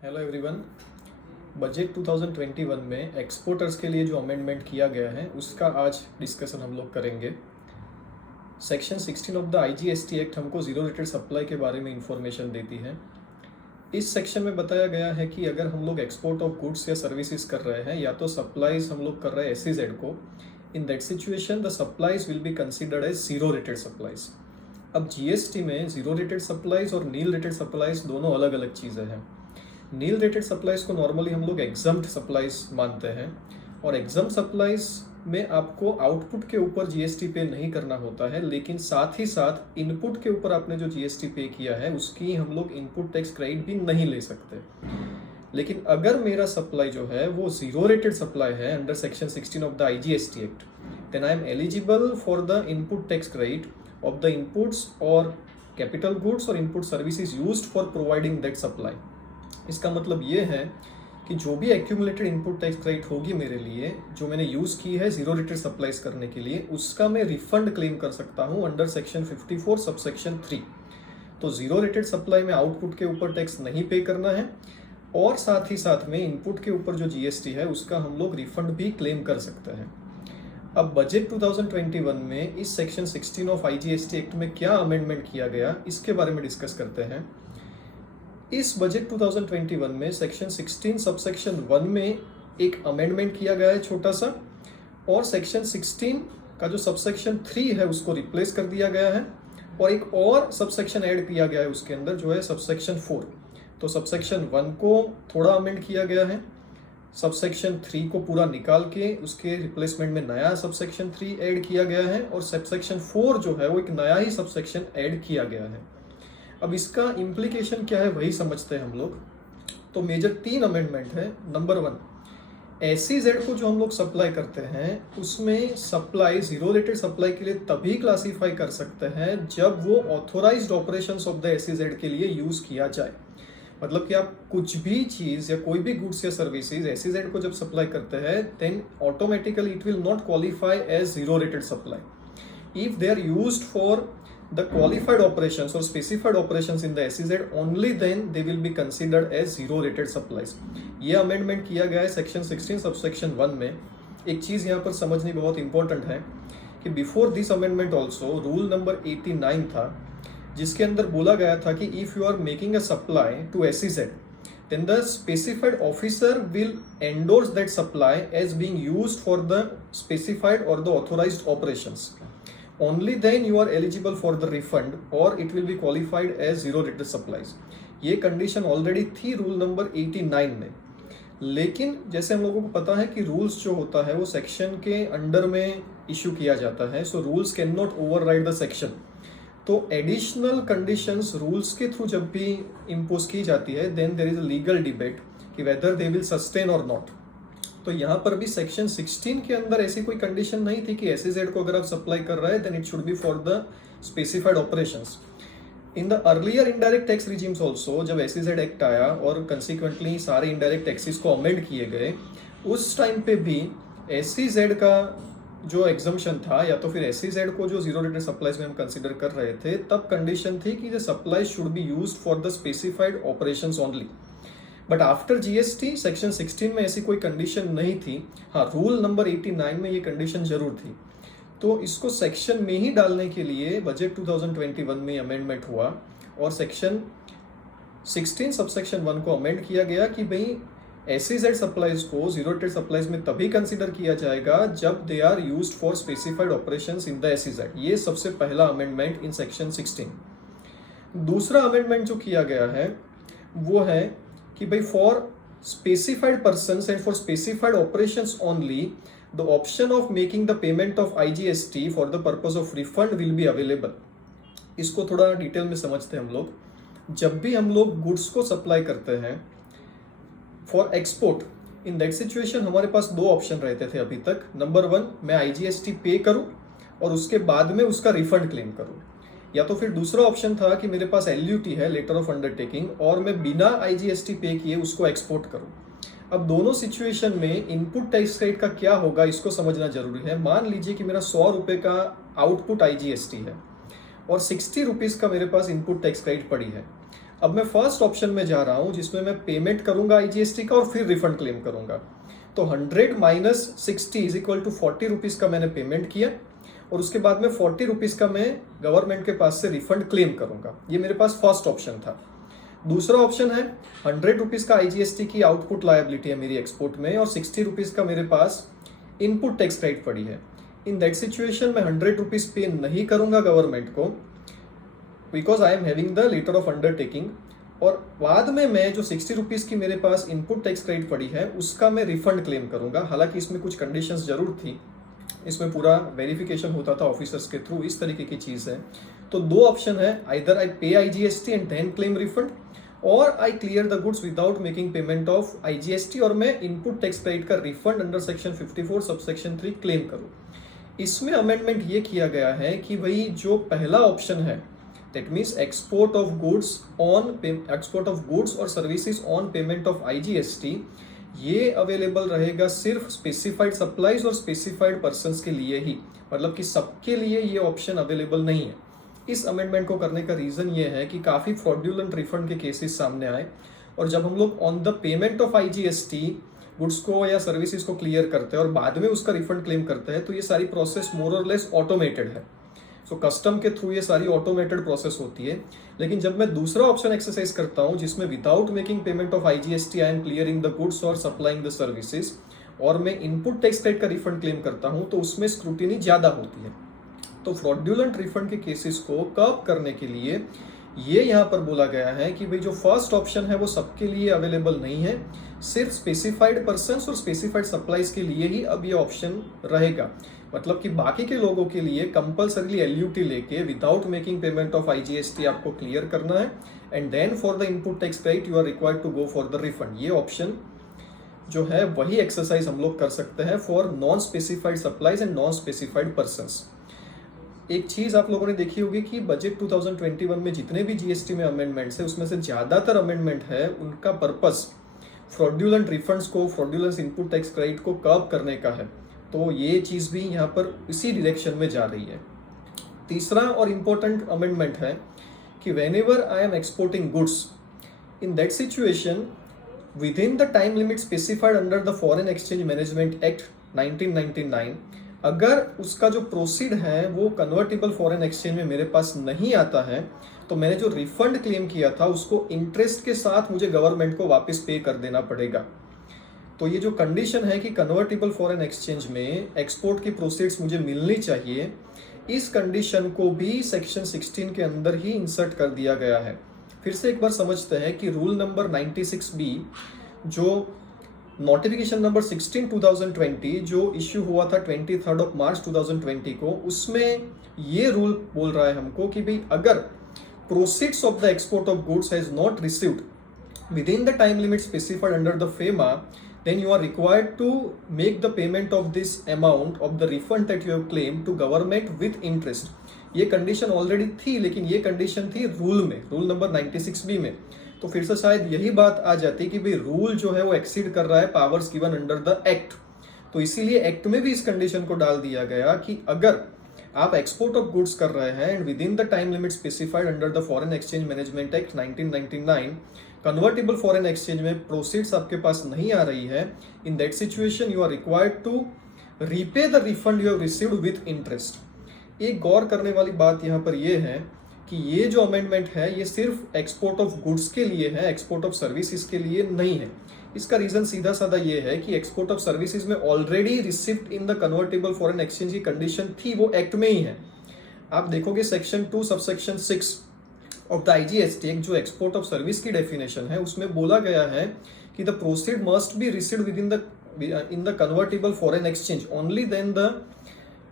Hello everyone. Budget 2021 में exporters के लिए जो अमेंडमेंट किया गया है उसका आज डिस्कशन हम लोग करेंगे। Section 16 of the IGST act हमको जीरो रेटेड सप्लाई के बारे में इंफॉर्मेशन देती है। इस सेक्शन में बताया गया है कि अगर हम लोग एक्सपोर्ट ऑफ गुड्स या सर्विसेज कर रहे हैं या तो सप्लाईज हम लोग कर रहे हैं एसईजेड को, in that situation the supplies will be considered as zero rated supplies. अब जीएसटी में जीरो रेटेड सप्लाईज और नील रेटेड सप्लाईज दोनों अलग अलग चीज़ें हैं। नील रेटेड सप्लाईज को नॉर्मली हम लोग एग्जम्प्ट सप्लाईज मानते हैं और एग्जम्प्ट सप्लाईज में आपको आउटपुट के ऊपर जीएसटी पे नहीं करना होता है, लेकिन साथ ही साथ इनपुट के ऊपर आपने जो जीएसटी पे किया है उसकी हम लोग इनपुट टैक्स क्रेडिट भी नहीं ले सकते। लेकिन अगर मेरा सप्लाई जो है वो जीरो रेटेड सप्लाई है under section 16 of the IGST act, then I am eligible for the input tax credit of the inputs और कैपिटल गुड्स और input services used for providing that supply. इसका मतलब ये है कि जो भी एक्यूमुलेटेड इनपुट टैक्स क्रेडिट होगी मेरे लिए, जो मैंने यूज़ की है जीरो रेटेड सप्लाईज करने के लिए, उसका मैं रिफंड क्लेम कर सकता हूँ अंडर सेक्शन 54 सबसेक्शन 3। तो जीरो रेटेड सप्लाई में आउटपुट के ऊपर टैक्स नहीं पे करना है और साथ ही साथ में इनपुट के ऊपर जो जीएसटी है उसका हम लोग रिफंड भी क्लेम कर सकते हैं। अब बजट 2021 में इस सेक्शन 16 ऑफ आईजीएसटी एक्ट में क्या अमेंडमेंट किया गया इसके बारे में डिस्कस करते हैं। इस बजट 2021 में सेक्शन 16 सबसेक्शन 1 में एक अमेंडमेंट किया गया है छोटा सा, और सेक्शन 16 का जो सबसेक्शन 3 है उसको रिप्लेस कर दिया गया है और एक और सबसेक्शन ऐड किया गया है उसके अंदर जो है सबसेक्शन 4। तो सबसेक्शन 1 को थोड़ा अमेंड किया गया है, सबसेक्शन 3 को पूरा निकाल के उसके रिप्लेसमेंट में नया सबसेक्शन 3 ऐड किया गया है और सबसेक्शन 4 जो है वो एक नया ही सबसेक्शन ऐड किया गया है। अब इसका इम्प्लीकेशन क्या है वही समझते हैं हम लोग। तो मेजर 3 अमेंडमेंट है। नंबर 1, एसईजेड को जो हम लोग सप्लाई करते हैं उसमें सप्लाई जीरो रेटेड सप्लाई के लिए तभी क्लासीफाई कर सकते हैं जब वो authorised operations of the SEZ के लिए यूज किया जाए। मतलब कि आप कुछ भी चीज या कोई भी गुड्स या सर्विसेज एसईजेड को जब सप्लाई करते हैं then automatically it will not qualify as zero rated supply if they are used for the qualified operations or specified operations in the SEZ, only then they will be considered as zero rated supplies। ये amendment किया गया है section 16 subsection 1 में। एक चीज़ यहाँ पर समझनी बहुत इंपॉर्टेंट है कि before this amendment also rule number 89 था जिसके अंदर बोला गया था कि if you are making a supply to SEZ then the specified officer will endorse that supply as being used for the specified or the authorized operations। Only then you are eligible for the refund or it will be qualified as zero rated supplies। ये condition already थी rule number 89 में, लेकिन जैसे हम लोगों को पता है कि रूल्स जो होता है वो सेक्शन के अंडर में इशू किया जाता है, so rules can not override the section. तो एडिशनल कंडीशंस रूल्स के थ्रू जब भी इम्पोज की जाती है then there is a legal debate कि वेदर दे विल सस्टेन और नॉट। तो यहाँ पर भी सेक्शन 16 के अंदर ऐसी कोई कंडीशन नहीं थी कि एसईजेड को अगर आप सप्लाई कर रहे हैं then it should be for the specified operations. In the earlier indirect tax regimes also, जब एसईजेड एक्ट आया और कंसिक्वेंटली सारे इनडायरेक्ट टैक्सेस को अमेंड किए गए, उस टाइम पे भी एसईजेड का जो एग्जम्पशन था या तो फिर एसईजेड को जो जीरो रेटेड सप्लाईज में हम कंसिडर कर रहे थे तब कंडीशन थी कि the supply should be used for the specified operations only. But after GST section 16 में ऐसी कोई कंडीशन नहीं थी। हाँ, रूल नंबर 89 में ये कंडीशन जरूर थी। तो इसको सेक्शन में ही डालने के लिए बजट 2021 में अमेंडमेंट हुआ और सेक्शन 16 सबसेक्शन 1 को अमेंड किया गया कि भाई एसईजेड सप्लाईज को जीरो रेटेड सप्लाईज में तभी कंसिडर किया जाएगा जब they are used for specified operations in the SEZ. ये सबसे पहला अमेंडमेंट इन सेक्शन 16। दूसरा अमेंडमेंट जो किया गया है वो है कि भाई for specified persons and for specified operations only the option of making the payment of IGST for the purpose of refund will be available. इसको थोड़ा डिटेल में समझते हैं हम लोग। जब भी हम लोग गुड्स को सप्लाई करते हैं for export, in that situation हमारे पास 2 ऑप्शन रहते थे अभी तक। नंबर 1, मैं आईजीएसटी पे करूं और उसके बाद में उसका रिफंड क्लेम करूं, या तो फिर दूसरा ऑप्शन था कि मेरे पास एलयूटी है, लेटर ऑफ अंडरटेकिंग, और मैं बिना आईजीएसटी पे किए उसको एक्सपोर्ट करूं। अब दोनों सिचुएशन में इनपुट टैक्स क्रेडिट का क्या होगा इसको समझना जरूरी है। मान लीजिए कि मेरा 100 रुपये का आउटपुट आईजीएसटी है और 60 रुपीज़ का मेरे पास इनपुट टैक्स क्रेडिट पड़ी है। अब मैं फर्स्ट ऑप्शन में जा रहा हूं जिसमें मैं पेमेंट करूंगा आईजीएसटी का और फिर रिफंड क्लेम करूंगा। तो 100 minus 60 is equal to 40 rupees का मैंने पेमेंट किया और उसके बाद में 40 रुपीज का मैं गवर्नमेंट के पास से रिफंड क्लेम करूंगा। ये मेरे पास फर्स्ट ऑप्शन था। दूसरा ऑप्शन है 100 रुपीज का आईजीएसटी की आउटपुट लायबिलिटी है मेरी एक्सपोर्ट में और 60 रुपीज का मेरे पास इनपुट टैक्स क्रेडिट पड़ी है। इन दैट सिचुएशन में 100 रुपीज पे नहीं करूंगा गवर्नमेंट को because I am having the letter of undertaking, और बाद में मैं जो 60 रुपीज की मेरे पास इनपुट टैक्स क्रेडिट पड़ी है उसका मैं रिफंड क्लेम करूंगा। हालांकि इसमें कुछ कंडीशंस जरूर थी, इसमें पूरा वेरिफिकेशन होता था ऑफिसर्स के थ्रू, इस तरीके की चीज है। तो दो ऑप्शन है, either I pay IGST and then claim refund और I clear the goods without making payment of IGST और मैं इनपुट टैक्स क्रेडिट का refund under section 54 subsection 3 claim करूं। इसमें अमेंडमेंट ये किया गया है कि भाई जो पहला ऑप्शन है that means export of goods और services on payment of IGST, ये अवेलेबल रहेगा सिर्फ स्पेसिफाइड सप्लाईज और स्पेसिफाइड पर्संस के लिए ही, मतलब कि सबके लिए ये ऑप्शन अवेलेबल नहीं है। इस अमेंडमेंट को करने का रीजन ये है कि काफी फ्रॉड्यूलेंट रिफंड के केसेस सामने आए और जब हम लोग on the payment of IGST goods को या सर्विसेज को क्लियर करते हैं और बाद में उसका रिफंड क्लेम करते हैं तो ये सारी प्रोसेस मोर और लेस ऑटोमेटेड है। सो कस्टम के थ्रू ये सारी ऑटोमेटेड प्रोसेस होती है। लेकिन जब मैं दूसरा ऑप्शन एक्सरसाइज करता हूं जिसमें without making payment of IGST I am clearing the goods और सप्लाइंग द सर्विसेज और मैं इनपुट टैक्स क्रेडिट का रिफंड क्लेम करता हूं तो उसमें स्क्रूटिनी ज्यादा होती है। तो फ्रॉड्यूलेंट रिफंड के केसेस को कर्ब करने के लिए ये यहाँ पर बोला गया है कि भाई जो फर्स्ट ऑप्शन है वो सबके लिए अवेलेबल नहीं है, सिर्फ स्पेसिफाइड पर्संस और स्पेसिफाइड सप्लाईज के लिए ही अब ये ऑप्शन रहेगा। मतलब कि बाकी के लोगों के लिए कंपल्सरीली एलयूटी लेके without making payment of IGST आपको क्लियर करना है and then for the input tax credit you are required to go for the refund. ये ऑप्शन जो है वही एक्सरसाइज हम लोग कर सकते हैं for non specified supplies and non specified persons. एक चीज आप लोगों ने देखी होगी कि बजट 2021 में जितने भी जीएसटी में अमेंडमेंट्स है उसमें से ज्यादातर अमेंडमेंट है उनका पर्पस फ्रॉड्यूलेंट रिफंड्स को, फ्रॉड्यूलेंट इनपुट टैक्स क्रेडिट को कर्ब करने का है। तो ये चीज भी यहाँ पर इसी डायरेक्शन में जा रही है। तीसरा और इम्पोर्टेंट अमेंडमेंट है कि whenever I am exporting goods in that situation with in the time limit specified under the foreign exchange management act 1999, अगर उसका जो प्रोसीड है वो कन्वर्टेबल फॉरेन एक्सचेंज में मेरे पास नहीं आता है तो मैंने जो रिफंड क्लेम किया था उसको इंटरेस्ट के साथ मुझे गवर्नमेंट को वापस पे कर देना पड़ेगा। तो ये जो कंडीशन है कि कन्वर्टेबल फॉरेन एक्सचेंज में एक्सपोर्ट की प्रोसीड्स मुझे मिलनी चाहिए, इस कंडीशन को भी सेक्शन 16 के अंदर ही इंसर्ट कर दिया गया है। फिर से एक बार समझते हैं कि रूल नंबर 96B जो नोटिफिकेशन नंबर 16 2020 जो इश्यू हुआ था 23 मार्च 2020 को, उसमें ये रूल बोल रहा है हमको कि भाई अगर proceeds of the export of goods has not received within the time limit specified under the FEMA then you are required to make the payment of this amount of the refund that you have claimed to government with interest। ये condition already थी लेकिन ये condition थी rule में, rule number 96B में। तो फिर से शायद यही बात आ जाती कि भाई रूल जो है वो एक्सीड कर रहा है powers given under the act. तो इसीलिए एक्ट में भी इस कंडीशन को डाल दिया गया कि अगर आप एक्सपोर्ट ऑफ गुड्स कर रहे हैं and within the time limit specified under the foreign exchange management act 1999 convertible foreign exchange में प्रोसीड्स आपके पास नहीं आ रही है, in that situation you are required to repay the refund you have received with interest. एक गौर करने वाली बात यहाँ पर यह है कि ये जो अमेंडमेंट है ये सिर्फ एक्सपोर्ट ऑफ गुड्स के लिए है, एक्सपोर्ट ऑफ सर्विसेज के लिए नहीं है। इसका रीजन सीधा साधा ये है कि एक्सपोर्ट ऑफ सर्विसेज में already receipt in the convertible foreign exchange की कंडीशन थी, वो एक्ट में ही है। आप देखोगे section 2 subsection 6 of the IGST act जो एक्सपोर्ट ऑफ सर्विस की डेफिनेशन है उसमें बोला गया है कि the proceed must be received within the convertible foreign exchange only then the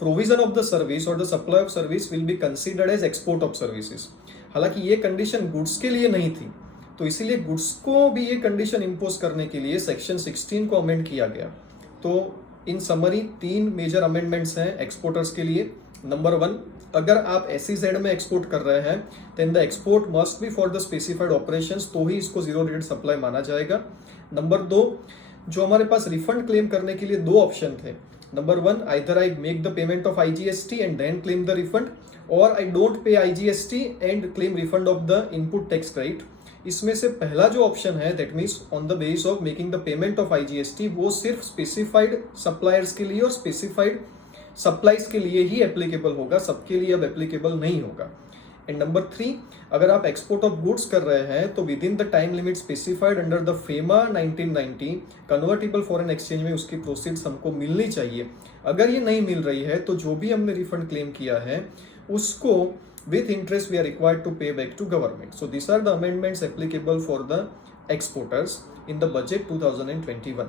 provision of the service और the supply of service will be considered as export of services. हालांकि ये कंडीशन गुड्स के लिए नहीं थी, तो इसीलिए goods को भी ये कंडीशन इंपोज करने के लिए सेक्शन 16 को अमेंड किया गया। तो इन समरी 3 मेजर अमेंडमेंट्स हैं एक्सपोर्टर्स के लिए। नंबर 1, अगर आप SEZ में एक्सपोर्ट कर रहे हैं then the export must be for the specified operations, तो ही इसको जीरो रेट सप्लाई माना जाएगा। नंबर 2, जो हमारे पास रिफंड क्लेम करने के लिए 2 ऑप्शन थे। Number 1, either I make the payment of IGST and then claim the refund, or I don't pay IGST and claim refund of the input tax credit। इसमें से पहला जो ऑप्शन है that means on the base of making the payment of IGST, वो सिर्फ specified suppliers के लिए और स्पेसिफाइड सप्लाईज के लिए ही एप्लीकेबल होगा, सबके लिए अब एप्लीकेबल नहीं होगा। एंड नंबर 3, अगर आप एक्सपोर्ट ऑफ गुड्स कर रहे हैं तो with in the time limit specified under the FEMA 1990 convertible foreign exchange में उसकी प्रोसीड्स हमको मिलनी चाहिए। अगर ये नहीं मिल रही है तो जो भी हमने रिफंड क्लेम किया है उसको with interest we are required to pay back to government. So these are the amendments applicable for the exporters in the budget 2021.